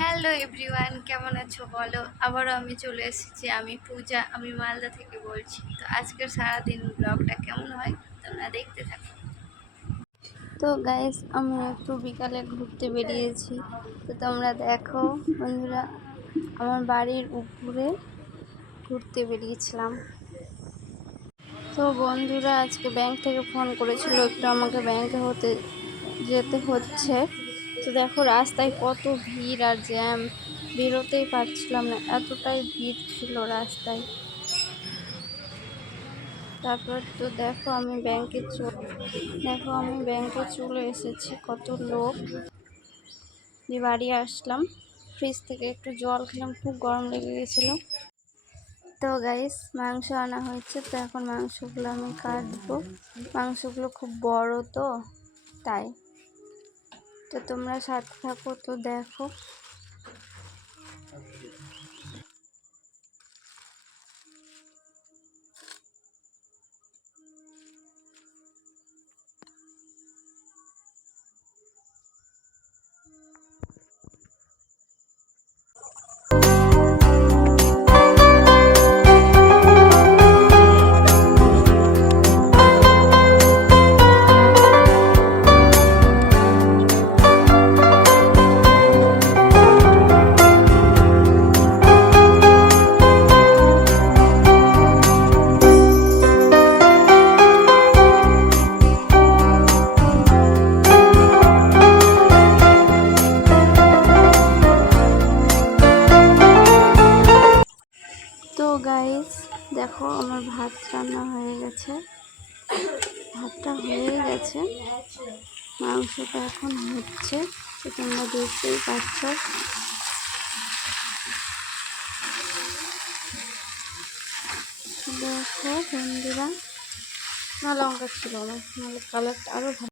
Hello everyone, কেমন আছো বলো। আবারও আমি চলে এসেছি। আমি পূজা, আমি মালদা থেকে বলছি। তো আজকের সারাদিন ব্লগটা কেমন হয় তোমরা দেখতে থাকো। তো গাইস, আমি একটু বিকালে ঘুরতে বেরিয়েছি। তো তোমরা দেখো বন্ধুরা, আমার বাড়ির উপরে ঘুরতে বেরিয়েছিলাম। তো বন্ধুরা, আজকে ব্যাংক থেকে ফোন করেছিল, একটু আমাকে ব্যাংকে যেতে হচ্ছে। তো দেখো রাস্তায় কত ভিড় আর জ্যাম, বেরোতেই পারছিলাম না, এতটাই ভিড় ছিল রাস্তায়। তারপর তো দেখো আমি ব্যাংকে চলে এসেছি। কত লোক দিয়ে বাড়ি আসলাম। ফ্রিজ থেকে একটু জল খেলাম, খুব গরম লেগে গেছিলো। তো গাইস, মাংস আনা হয়েছে। তো এখন মাংসগুলো আমি কাটবো। মাংসগুলো খুব বড়, তো তাই। তো তোমরা সাথে থাকো, তো দেখো। তো গাইস দেখো, আমার ভাত রান্না হয়ে গেছে। ভাতটা হয়ে গেছে, মাংসটা এখন হচ্ছে। তো তোমরা দেখতেই পাচ্ছ। দেখো বন্ধুরা, না লঙ্কা ছিল না, নাহলে কালারটা আরো ভালো।